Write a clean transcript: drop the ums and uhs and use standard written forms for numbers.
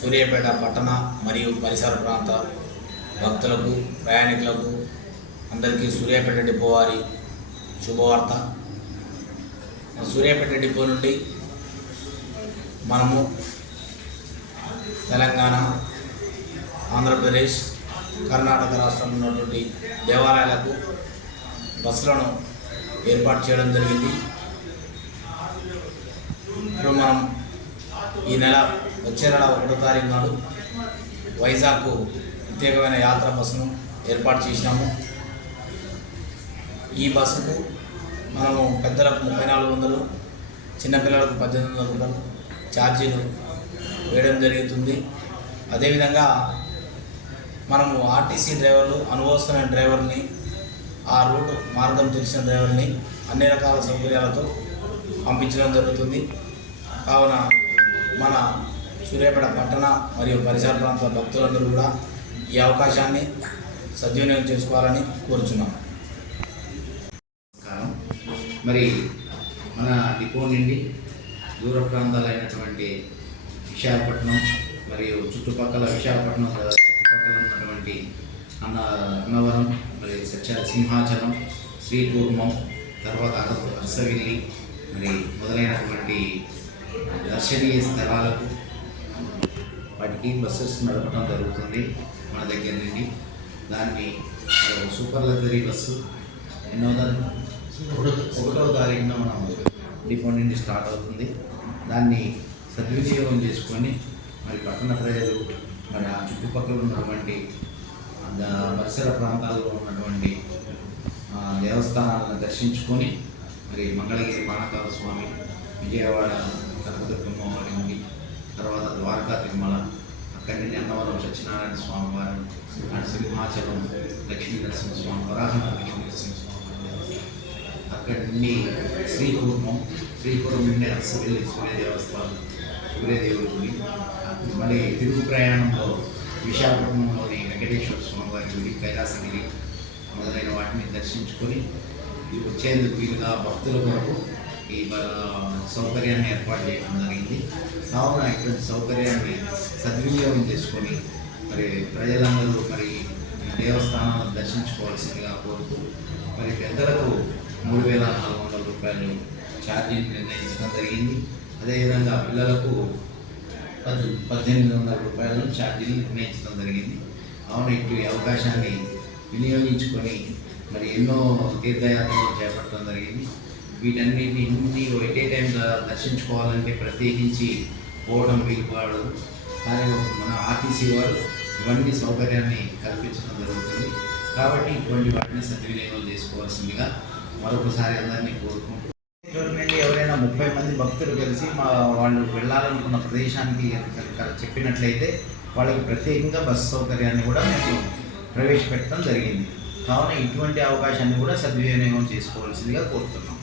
సూర్యాపేట పట్టణ మరియు పరిసర ప్రాంత భక్తులకు ప్రయాణికులకు అందరికీ సూర్యాపేట డిపో వారి శుభవార్త. సూర్యాపేట డిపో నుండి మనము తెలంగాణ, ఆంధ్రప్రదేశ్, కర్ణాటక రాష్ట్రంలో ఉన్నటువంటి దేవాలయాలకు బస్సులను ఏర్పాటు చేయడం జరిగింది. ఇప్పుడు మనం ఈ నెల వచ్చే నెల 1వ తారీఖు నాడు వైజాగ్కు ప్రత్యేకమైన యాత్ర బస్సును ఏర్పాటు చేసినాము. ఈ బస్సుకు మనము పెద్దలకు 3400, చిన్నపిల్లలకు 1800 రూపాయలు ఛార్జీలు వేయడం జరుగుతుంది. అదేవిధంగా మనము ఆర్టీసీ డ్రైవర్లు, అనుభవస్తున్న డ్రైవర్ని, ఆ రూట్ మార్గం తెలిసిన డ్రైవర్ని అన్ని రకాల సౌకర్యాలతో పంపించడం జరుగుతుంది. కావున మన సూర్యాపేట పట్టణ మరియు పరిసర ప్రాంత భక్తులందరూ కూడా ఈ అవకాశాన్ని సద్వినియోగం చేసుకోవాలని కోరుచున్నాం. మరి మన డిపో నుండి దూర ప్రాంతాలైనటువంటి విశాఖపట్నం మరియు చుట్టుపక్కల ఉన్నటువంటి అన్నవరం, మరి సింహాచలం, శ్రీకూర్మం, తర్వాత అరసవిల్లి, మరి మొదలైనటువంటి దర్శనీయ స్థలాలకు వాటికి బస్సెస్ నడపడం జరుగుతుంది మన దగ్గర నుండి. దాన్ని సూపర్ లగ్జరీ బస్సు 1వ తారీఖున మనం డిపో నుండి స్టార్ట్ అవుతుంది. దాన్ని సద్వినియోగం చేసుకొని మరి పట్టణ ప్రజలు, మరి ఆ చుట్టుపక్కల ఉన్నటువంటి పరిసర ప్రాంతాల్లో ఉన్నటువంటి దేవస్థానాలను దర్శించుకొని, మరి మంగళగిరి పానకాల స్వామి, విజయవాడ కనకదుర్గమ్మ వారి గుడి, తర్వాత ద్వారకా తిరుమల, అక్కడి నుండి అన్నవరం సత్యనారాయణ స్వామి వారు, సింహాచలం లక్ష్మీ నరసింహస్వామి, వరాహన లక్ష్మీ నరసింహస్వామి, అక్కడి నుండి శ్రీకూర్మం నుండి అరసవెల్లి సూర్య దేవస్థానం, సూర్యదేవుడి గుడి, మళ్ళీ తిరుగు ప్రయాణంలో విశాఖపట్నంలోని వెంకటేశ్వర స్వామి వారి గుడి, కైలాసగిరి మొదలైన వాటిని దర్శించుకొని వచ్చేందుకు వీలుగా భక్తుల కొరకు ఈ సౌకర్యాన్ని ఏర్పాటు చేయడం జరిగింది. కావున ఇటువంటి సౌకర్యాన్ని సద్వినియోగం చేసుకొని మరి ప్రజలందరూ మరి దేవస్థానాలను దర్శించుకోవాల్సిందిగా కోరుతూ, మరి పెద్దలకు 3400 రూపాయలు ఛార్జీని నిర్ణయించడం జరిగింది. అదేవిధంగా పిల్లలకు 1800 రూపాయలు ఛార్జీలు నిర్ణయించడం జరిగింది. కావున ఇటు అవకాశాన్ని వినియోగించుకొని మరి ఎన్నో తీర్థయాత్రలు చేపట్టడం జరిగింది. వీటన్నిటిని ఎట్ ఏ టైం దర్శించుకోవాలంటే ప్రత్యేకించి పోవడం వీలుపడదు. కానీ మన ఆర్టీసీ వారు ఇవన్నీ సౌకర్యాన్ని కల్పించడం జరుగుతుంది. కాబట్టి ఇటువంటి వాటిని సద్వినియోగం చేసుకోవాల్సిందిగా మరొకసారి అందరినీ కోరుకుంటూ, నుండి ఎవరైనా 30 మంది భక్తులు కలిసి వాళ్ళు వెళ్ళాలనుకున్న ప్రదేశానికి చెప్పినట్లయితే వాళ్ళకి ప్రత్యేకంగా బస్సు సౌకర్యాన్ని కూడా మేము ప్రవేశపెట్టడం జరిగింది. కావున ఇటువంటి అవకాశాన్ని కూడా సద్వినియోగం చేసుకోవాల్సిందిగా కోరుతున్నాం.